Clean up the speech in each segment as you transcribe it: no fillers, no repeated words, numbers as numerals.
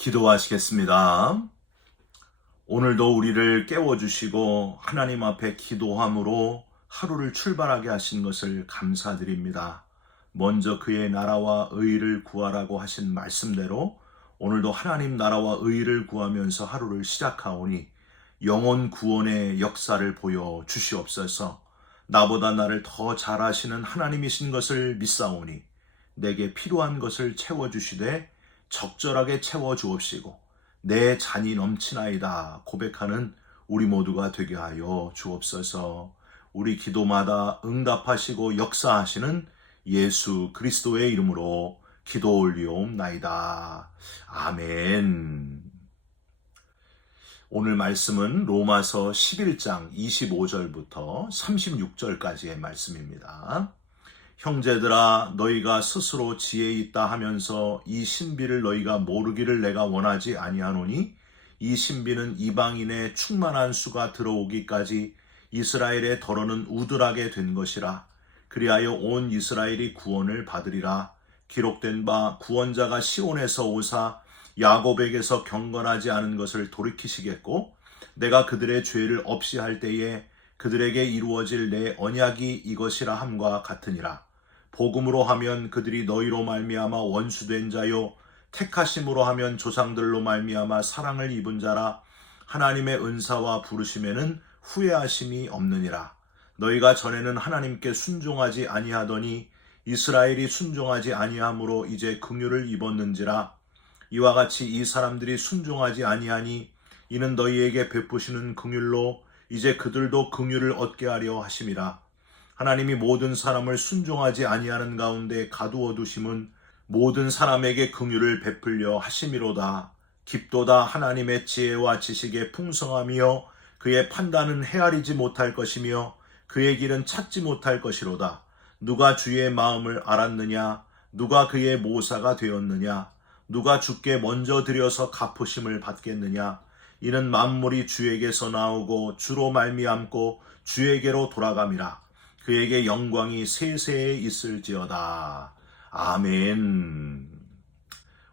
기도하시겠습니다. 오늘도 우리를 깨워주시고 하나님 앞에 기도함으로 하루를 출발하게 하신 것을 감사드립니다. 먼저 그의 나라와 의를 구하라고 하신 말씀대로 오늘도 하나님 나라와 의를 구하면서 하루를 시작하오니 영혼 구원의 역사를 보여 주시옵소서. 나보다 나를 더 잘 아시는 하나님이신 것을 믿사오니 내게 필요한 것을 채워주시되 적절하게 채워주옵시고 내 잔이 넘치나이다 고백하는 우리 모두가 되게 하여 주옵소서. 우리 기도마다 응답하시고 역사하시는 예수 그리스도의 이름으로 기도 올리옵나이다. 아멘. 오늘 말씀은 로마서 11장 25절부터 36절까지의 말씀입니다. 형제들아, 너희가 스스로 지혜 있다 하면서 이 신비를 너희가 모르기를 내가 원하지 아니하노니 이 신비는 이방인의 충만한 수가 들어오기까지 이스라엘의 더러는 우둔하게 된 것이라. 그리하여 온 이스라엘이 구원을 받으리라. 기록된 바 구원자가 시온에서 오사 야곱에게서 경건하지 않은 것을 돌이키시겠고 내가 그들의 죄를 없이 할 때에 그들에게 이루어질 내 언약이 이것이라 함과 같으니라. 복음으로 하면 그들이 너희로 말미암아 원수된 자요 택하심으로 하면 조상들로 말미암아 사랑을 입은 자라. 하나님의 은사와 부르심에는 후회하심이 없느니라. 너희가 전에는 하나님께 순종하지 아니하더니 이스라엘이 순종하지 아니함으로 이제 긍휼을 입었는지라. 이와 같이 이 사람들이 순종하지 아니하니 이는 너희에게 베푸시는 긍휼로 이제 그들도 긍휼을 얻게 하려 하심이라. 하나님이 모든 사람을 순종하지 아니하는 가운데 가두어 두심은 모든 사람에게 긍휼을 베풀려 하심이로다. 깊도다 하나님의 지혜와 지식의 풍성함이요 그의 판단은 헤아리지 못할 것이며 그의 길은 찾지 못할 것이로다. 누가 주의 마음을 알았느냐? 누가 그의 모사가 되었느냐? 누가 주께 먼저 드려서 갚으심을 받겠느냐? 이는 만물이 주에게서 나오고 주로 말미암고 주에게로 돌아감이라. 그에게 영광이 세세에 있을지어다. 아멘.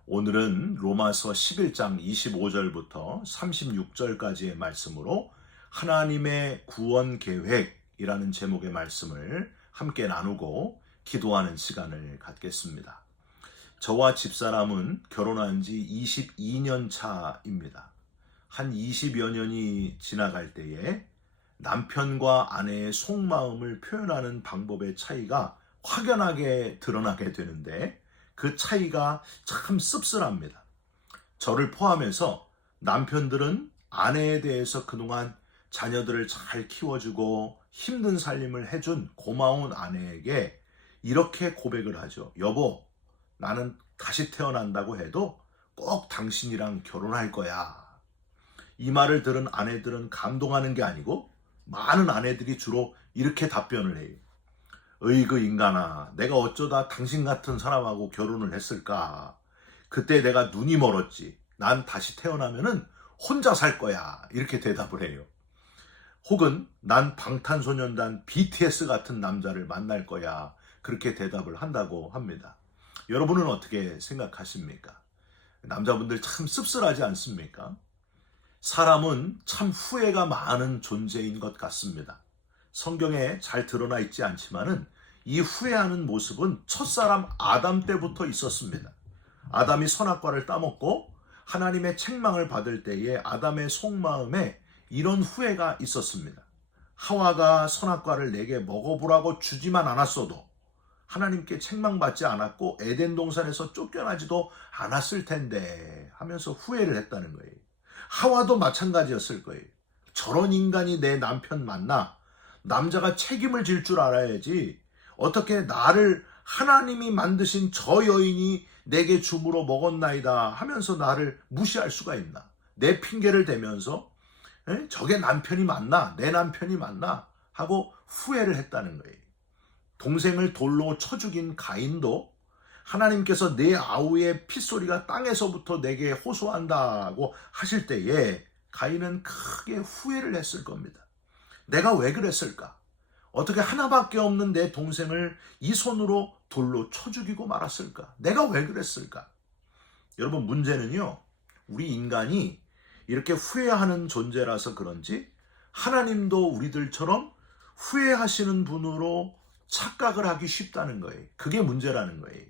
오늘은 로마서 11장 25절부터 36절까지의 말씀으로 하나님의 구원 계획이라는 제목의 말씀을 함께 나누고 기도하는 시간을 갖겠습니다. 저와 집사람은 결혼한 지 22년 차입니다. 한 20여 년이 지나갈 때에 남편과 아내의 속마음을 표현하는 방법의 차이가 확연하게 드러나게 되는데 그 차이가 참 씁쓸합니다. 저를 포함해서 남편들은 아내에 대해서 그동안 자녀들을 잘 키워주고 힘든 살림을 해준 고마운 아내에게 이렇게 고백을 하죠. 여보, 나는 다시 태어난다고 해도 꼭 당신이랑 결혼할 거야. 이 말을 들은 아내들은 감동하는 게 아니고 많은 아내들이 주로 이렇게 답변을 해요. 으이그 인간아, 내가 어쩌다 당신 같은 사람하고 결혼을 했을까? 그때 내가 눈이 멀었지. 난 다시 태어나면은 혼자 살 거야. 이렇게 대답을 해요. 혹은 난 방탄소년단 BTS 같은 남자를 만날 거야. 그렇게 대답을 한다고 합니다. 여러분은 어떻게 생각하십니까? 남자분들 참 씁쓸하지 않습니까? 사람은 참 후회가 많은 존재인 것 같습니다. 성경에 잘 드러나 있지 않지만은 이 후회하는 모습은 첫사람 아담 때부터 있었습니다. 아담이 선악과를 따먹고 하나님의 책망을 받을 때에 아담의 속마음에 이런 후회가 있었습니다. 하와가 선악과를 내게 먹어보라고 주지만 않았어도 하나님께 책망받지 않았고 에덴 동산에서 쫓겨나지도 않았을 텐데 하면서 후회를 했다는 거예요. 하와도 마찬가지였을 거예요. 저런 인간이 내 남편 만나? 남자가 책임을 질 줄 알아야지. 어떻게 나를 하나님이 만드신 저 여인이 내게 주무러 먹었나이다 하면서 나를 무시할 수가 있나? 내 핑계를 대면서 저게 남편이 맞나? 내 남편이 맞나? 하고 후회를 했다는 거예요. 동생을 돌로 쳐 죽인 가인도 하나님께서 내 아우의 핏소리가 땅에서부터 내게 호소한다고 하실 때에 가인은 크게 후회를 했을 겁니다. 내가 왜 그랬을까? 어떻게 하나밖에 없는 내 동생을 이 손으로 돌로 쳐 죽이고 말았을까? 내가 왜 그랬을까? 여러분, 문제는요, 우리 인간이 이렇게 후회하는 존재라서 그런지 하나님도 우리들처럼 후회하시는 분으로 착각을 하기 쉽다는 거예요. 그게 문제라는 거예요.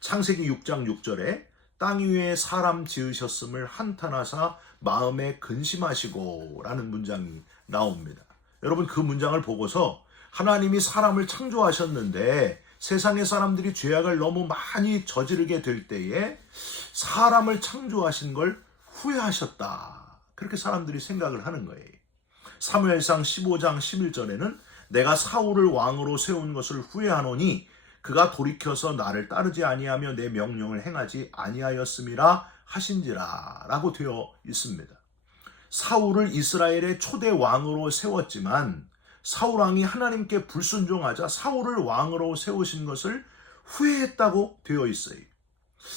창세기 6장 6절에 땅 위에 사람 지으셨음을 한탄하사 마음에 근심하시고 라는 문장이 나옵니다. 여러분, 그 문장을 보고서 하나님이 사람을 창조하셨는데 세상의 사람들이 죄악을 너무 많이 저지르게 될 때에 사람을 창조하신 걸 후회하셨다, 그렇게 사람들이 생각을 하는 거예요. 사무엘상 15장 11절에는 내가 사울을 왕으로 세운 것을 후회하노니 그가 돌이켜서 나를 따르지 아니하며 내 명령을 행하지 아니하였음이라 하신지라 라고 되어 있습니다. 사울을 이스라엘의 초대 왕으로 세웠지만 사울 왕이 하나님께 불순종하자 사울을 왕으로 세우신 것을 후회했다고 되어 있어요.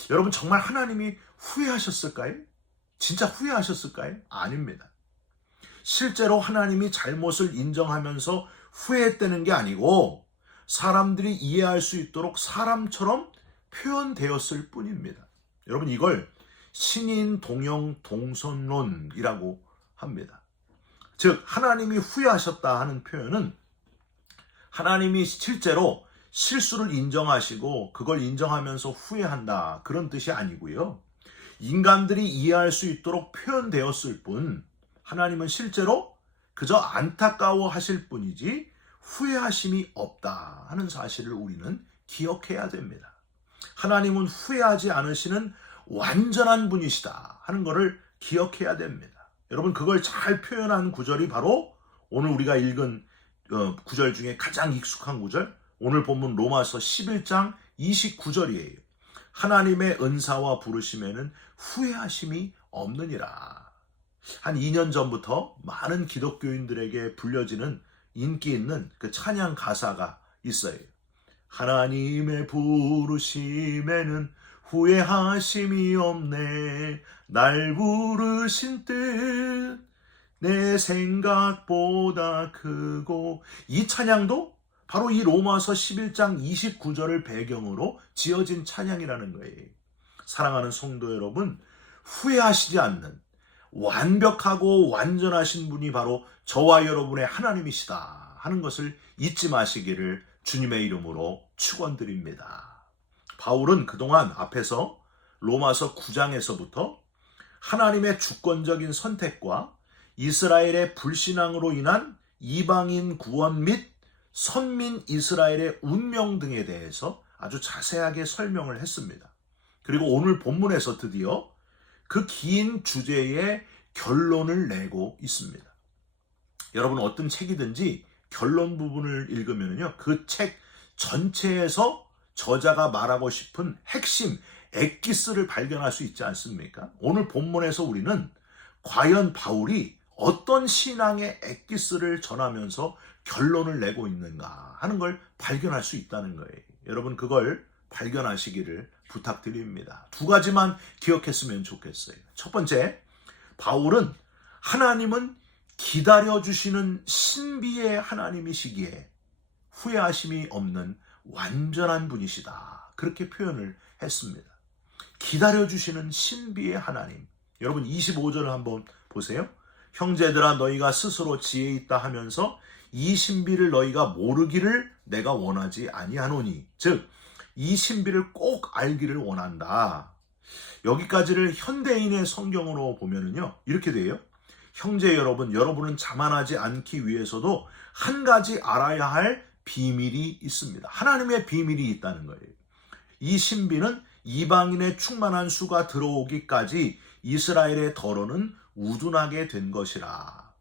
여러분, 정말 하나님이 후회하셨을까요? 진짜 후회하셨을까요? 아닙니다. 실제로 하나님이 잘못을 인정하면서 후회했다는 게 아니고 사람들이 이해할 수 있도록 사람처럼 표현되었을 뿐입니다. 여러분, 이걸 신인 동형 동선론이라고 합니다. 즉, 하나님이 후회하셨다 하는 표현은 하나님이 실제로 실수를 인정하시고 그걸 인정하면서 후회한다, 그런 뜻이 아니고요. 인간들이 이해할 수 있도록 표현되었을 뿐 하나님은 실제로 그저 안타까워 하실 뿐이지 후회하심이 없다 하는 사실을 우리는 기억해야 됩니다. 하나님은 후회하지 않으시는 완전한 분이시다 하는 것을 기억해야 됩니다. 여러분, 그걸 잘 표현한 구절이 바로 오늘 우리가 읽은 구절 중에 가장 익숙한 구절, 오늘 본문 로마서 11장 29절이에요. 하나님의 은사와 부르심에는 후회하심이 없느니라. 한 2년 전부터 많은 기독교인들에게 불려지는 인기 있는 그 찬양 가사가 있어요. 하나님의 부르심에는 후회하심이 없네. 날 부르신 뜻 내 생각보다 크고. 이 찬양도 바로 이 로마서 11장 29절을 배경으로 지어진 찬양이라는 거예요. 사랑하는 성도 여러분, 후회하시지 않는 완벽하고 완전하신 분이 바로 저와 여러분의 하나님이시다 하는 것을 잊지 마시기를 주님의 이름으로 축원드립니다. 바울은 그동안 앞에서 로마서 9장에서부터 하나님의 주권적인 선택과 이스라엘의 불신앙으로 인한 이방인 구원 및 선민 이스라엘의 운명 등에 대해서 아주 자세하게 설명을 했습니다. 그리고 오늘 본문에서 드디어 그 긴 주제의 결론을 내고 있습니다. 여러분, 어떤 책이든지 결론 부분을 읽으면요, 그 책 전체에서 저자가 말하고 싶은 핵심, 엑기스를 발견할 수 있지 않습니까? 오늘 본문에서 우리는 과연 바울이 어떤 신앙의 엑기스를 전하면서 결론을 내고 있는가 하는 걸 발견할 수 있다는 거예요. 여러분, 그걸 발견하시기를 부탁드립니다. 두 가지만 기억했으면 좋겠어요. 첫 번째, 바울은 하나님은 기다려주시는 신비의 하나님이시기에 후회하심이 없는 완전한 분이시다, 그렇게 표현을 했습니다. 기다려주시는 신비의 하나님. 여러분, 25절을 한번 보세요. 형제들아, 너희가 스스로 지혜 있다 하면서 이 신비를 너희가 모르기를 내가 원하지 아니하노니. 즉, 이 신비를 꼭 알기를 원한다. 여기까지를 현대인의 성경으로 보면은요, 이렇게 돼요. 형제 여러분, 여러분은 자만하지 않기 위해서도 한 가지 알아야 할 비밀이 있습니다. 하나님의 비밀이 있다는 거예요. 이 신비는 이방인의 충만한 수가 들어오기까지 이스라엘의 더러는 우둔하게 된 것이라.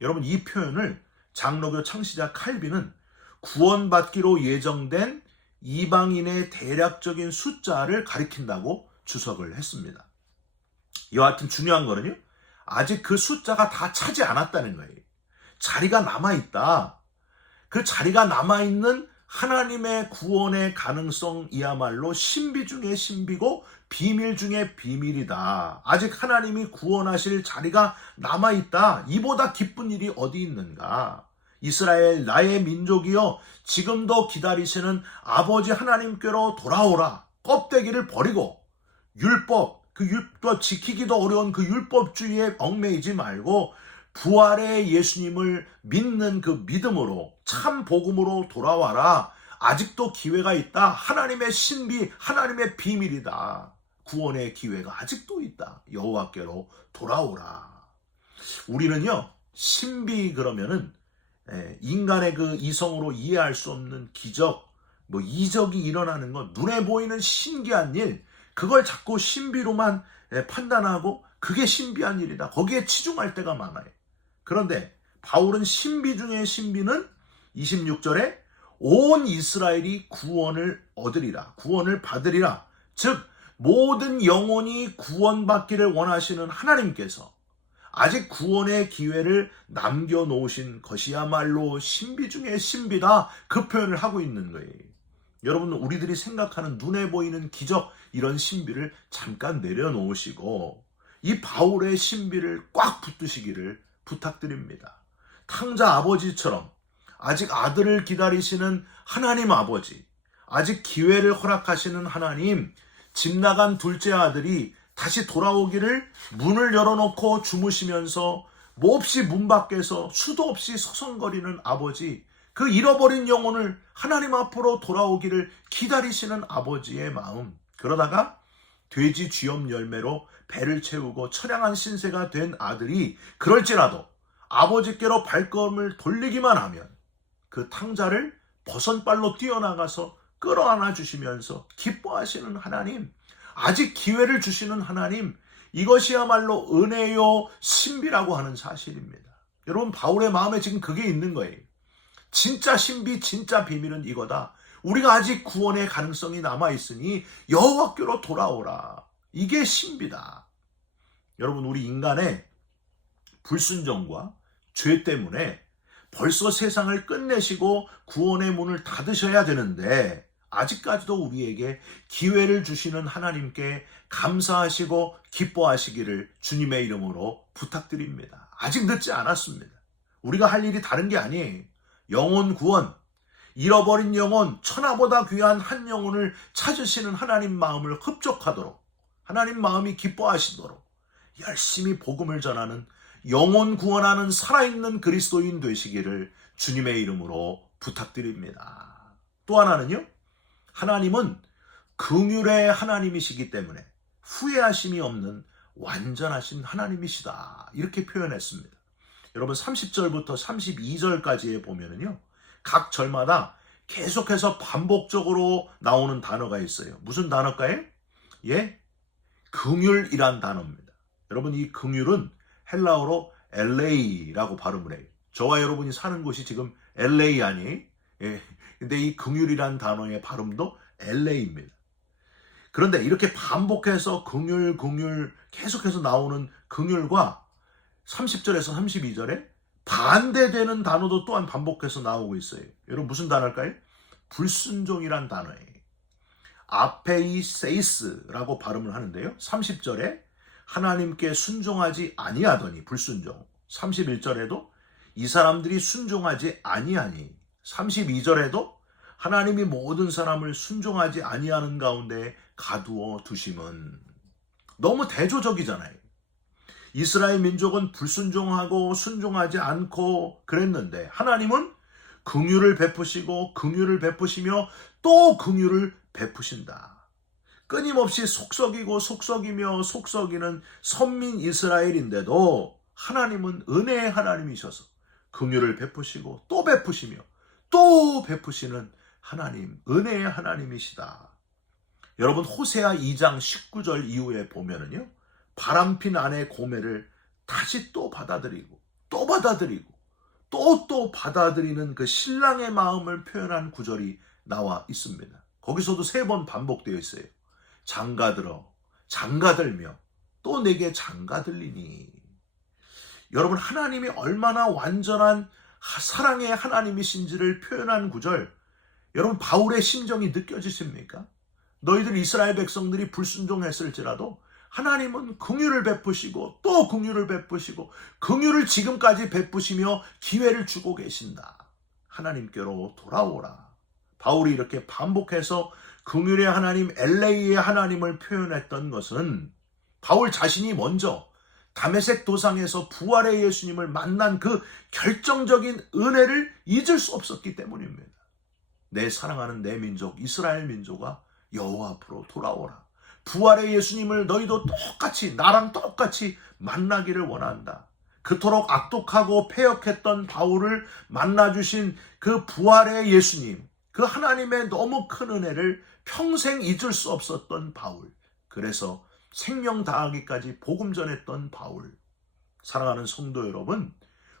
여러분, 이 표현을 장로교 창시자 칼빈은 구원받기로 예정된 이방인의 대략적인 숫자를 가리킨다고 주석을 했습니다. 이와 같은 중요한 거는요, 아직 그 숫자가 다 차지 않았다는 거예요. 자리가 남아있다. 그 자리가 남아있는 하나님의 구원의 가능성이야말로 신비 중에 신비고 비밀 중에 비밀이다. 아직 하나님이 구원하실 자리가 남아있다. 이보다 기쁜 일이 어디 있는가. 이스라엘 나의 민족이여, 지금도 기다리시는 아버지 하나님께로 돌아오라. 껍데기를 버리고 율법, 그 율법 지키기도 어려운 그 율법주의에 얽매이지 말고 부활의 예수님을 믿는 그 믿음으로 참 복음으로 돌아와라. 아직도 기회가 있다. 하나님의 신비, 하나님의 비밀이다. 구원의 기회가 아직도 있다. 여호와께로 돌아오라. 우리는요, 신비 그러면은 인간의 그 이성으로 이해할 수 없는 기적, 뭐 이적이 일어나는 것, 눈에 보이는 신기한 일, 그걸 자꾸 신비로만 판단하고 그게 신비한 일이다. 거기에 치중할 때가 많아요. 그런데 바울은 신비 중의 신비는 26절에 온 이스라엘이 구원을 얻으리라. 구원을 받으리라. 즉 모든 영혼이 구원받기를 원하시는 하나님께서 아직 구원의 기회를 남겨놓으신 것이야말로 신비 중의 신비다. 그 표현을 하고 있는 거예요. 여러분, 우리들이 생각하는 눈에 보이는 기적, 이런 신비를 잠깐 내려놓으시고 이 바울의 신비를 꽉 붙드시기를 부탁드립니다. 탕자 아버지처럼 아직 아들을 기다리시는 하나님 아버지, 아직 기회를 허락하시는 하나님, 집 나간 둘째 아들이 다시 돌아오기를 문을 열어놓고 주무시면서 몹시 문 밖에서 수도 없이 서성거리는 아버지, 그 잃어버린 영혼을 하나님 앞으로 돌아오기를 기다리시는 아버지의 마음, 그러다가 돼지 쥐염 열매로 배를 채우고 처량한 신세가 된 아들이 그럴지라도 아버지께로 발걸음을 돌리기만 하면 그 탕자를 버선발로 뛰어나가서 끌어안아 주시면서 기뻐하시는 하나님, 아직 기회를 주시는 하나님, 이것이야말로 은혜요 신비라고 하는 사실입니다. 여러분, 바울의 마음에 지금 그게 있는 거예요. 진짜 신비, 진짜 비밀은 이거다. 우리가 아직 구원의 가능성이 남아있으니 여호와께로 돌아오라. 이게 신비다. 여러분, 우리 인간의 불순종과 죄 때문에 벌써 세상을 끝내시고 구원의 문을 닫으셔야 되는데 아직까지도 우리에게 기회를 주시는 하나님께 감사하시고 기뻐하시기를 주님의 이름으로 부탁드립니다. 아직 늦지 않았습니다. 우리가 할 일이 다른 게 아니에요. 영혼 구원, 잃어버린 영혼, 천하보다 귀한 한 영혼을 찾으시는 하나님 마음을 흡족하도록, 하나님 마음이 기뻐하시도록 열심히 복음을 전하는, 영혼 구원하는 살아있는 그리스도인 되시기를 주님의 이름으로 부탁드립니다. 또 하나는요, 하나님은 긍휼의 하나님이시기 때문에 후회하심이 없는 완전하신 하나님이시다. 이렇게 표현했습니다. 여러분, 30절부터 32절까지에 보면은요, 각 절마다 계속해서 반복적으로 나오는 단어가 있어요. 무슨 단어일까요? 예, 긍휼이란 단어입니다. 여러분, 이 긍휼은 헬라어로 LA라고 발음을 해요. 저와 여러분이 사는 곳이 지금 LA 아니에요? 예. 근데 이 긍휼이란 단어의 발음도 LA입니다. 그런데 이렇게 반복해서 긍휼 계속해서 나오는 긍휼과 30절에서 32절에 반대되는 단어도 또한 반복해서 나오고 있어요. 여러분, 무슨 단어일까요? 불순종이란 단어예요. 아페이세이스라고 발음을 하는데요. 30절에 하나님께 순종하지 아니하더니 불순종. 31절에도 이 사람들이 순종하지 아니하니. 32절에도 하나님이 모든 사람을 순종하지 아니하는 가운데 가두어 두심은. 너무 대조적이잖아요. 이스라엘 민족은 불순종하고 순종하지 않고 그랬는데 하나님은 긍휼을 베푸시고 긍휼을 베푸시며 또 긍휼을 베푸신다. 끊임없이 속썩이고 속썩이며 속썩이는 선민 이스라엘인데도 하나님은 은혜의 하나님이셔서 긍휼을 베푸시고 또 베푸시며 또 베푸시는 하나님, 은혜의 하나님이시다. 여러분, 호세아 2장 19절 이후에 보면은요, 바람핀 아내 고멜을 다시 또 받아들이고 또 받아들이고 또 받아들이는 그 신랑의 마음을 표현한 구절이 나와 있습니다. 거기서도 3번 반복되어 있어요. 장가들어 장가들며 또 내게 장가들리니. 여러분, 하나님이 얼마나 완전한 사랑의 하나님이신지를 표현한 구절, 여러분, 바울의 심정이 느껴지십니까? 너희들 이스라엘 백성들이 불순종했을지라도 하나님은 긍휼을 베푸시고 또 긍휼을 베푸시고 긍휼을 지금까지 베푸시며 기회를 주고 계신다. 하나님께로 돌아오라. 바울이 이렇게 반복해서 긍휼의 하나님, LA의 하나님을 표현했던 것은 바울 자신이 먼저 다메섹 도상에서 부활의 예수님을 만난 그 결정적인 은혜를 잊을 수 없었기 때문입니다. 내 사랑하는 내 민족 이스라엘 민족아, 여호와 앞으로 돌아오라. 부활의 예수님을 너희도 똑같이 나랑 똑같이 만나기를 원한다. 그토록 악독하고 패역했던 바울을 만나주신 그 부활의 예수님, 그 하나님의 너무 큰 은혜를 평생 잊을 수 없었던 바울, 그래서 생명 다하기까지 복음 전했던 바울. 사랑하는 성도 여러분,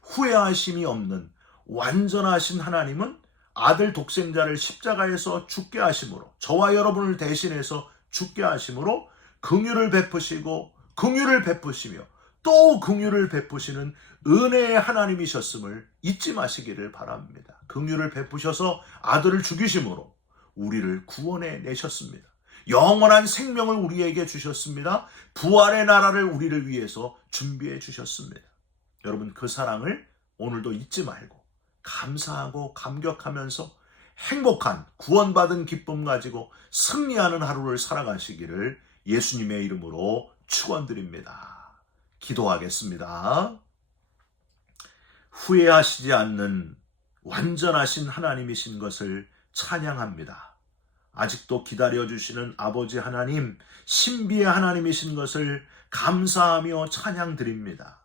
후회하심이 없는 완전하신 하나님은 아들 독생자를 십자가에서 죽게 하심으로, 저와 여러분을 대신해서 죽게 하심으로 긍휼을 베푸시고 긍휼을 베푸시며 또 긍휼을 베푸시는 은혜의 하나님이셨음을 잊지 마시기를 바랍니다. 긍휼을 베푸셔서 아들을 죽이심으로 우리를 구원해 내셨습니다. 영원한 생명을 우리에게 주셨습니다. 부활의 나라를 우리를 위해서 준비해 주셨습니다. 여러분, 그 사랑을 오늘도 잊지 말고 감사하고 감격하면서 행복한 구원받은 기쁨 가지고 승리하는 하루를 살아가시기를 예수님의 이름으로 축원드립니다. 기도하겠습니다. 후회하시지 않는 완전하신 하나님이신 것을 찬양합니다. 아직도 기다려주시는 아버지 하나님, 신비의 하나님이신 것을 감사하며 찬양드립니다.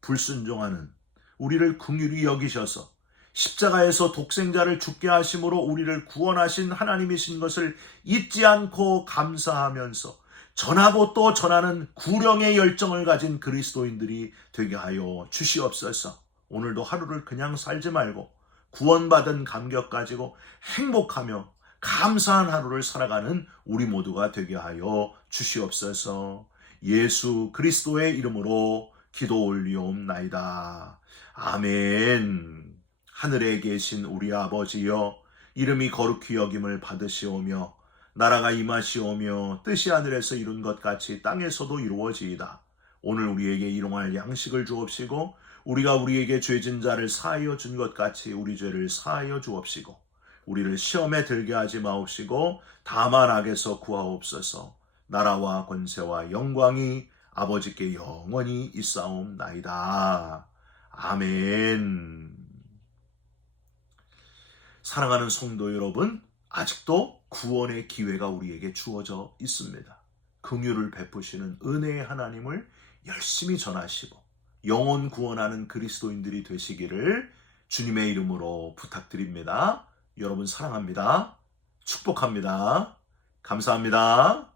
불순종하는 우리를 긍휼히 여기셔서 십자가에서 독생자를 죽게 하심으로 우리를 구원하신 하나님이신 것을 잊지 않고 감사하면서 전하고 또 전하는 구령의 열정을 가진 그리스도인들이 되게 하여 주시옵소서. 오늘도 하루를 그냥 살지 말고 구원받은 감격 가지고 행복하며 감사한 하루를 살아가는 우리 모두가 되게 하여 주시옵소서. 예수 그리스도의 이름으로 기도 올리옵나이다. 아멘. 하늘에 계신 우리 아버지여, 이름이 거룩히 여김을 받으시오며 나라가 임하시오며 뜻이 하늘에서 이룬 것 같이 땅에서도 이루어지이다. 오늘 우리에게 일용할 양식을 주옵시고 우리가 우리에게 죄진 자를 사하여 준 것 같이 우리 죄를 사하여 주옵시고 우리를 시험에 들게 하지 마옵시고 다만 악에서 구하옵소서. 나라와 권세와 영광이 아버지께 영원히 있사옵나이다. 아멘. 사랑하는 성도 여러분, 아직도 구원의 기회가 우리에게 주어져 있습니다. 긍휼을 베푸시는 은혜의 하나님을 열심히 전하시고 영혼 구원하는 그리스도인들이 되시기를 주님의 이름으로 부탁드립니다. 여러분 사랑합니다. 축복합니다. 감사합니다.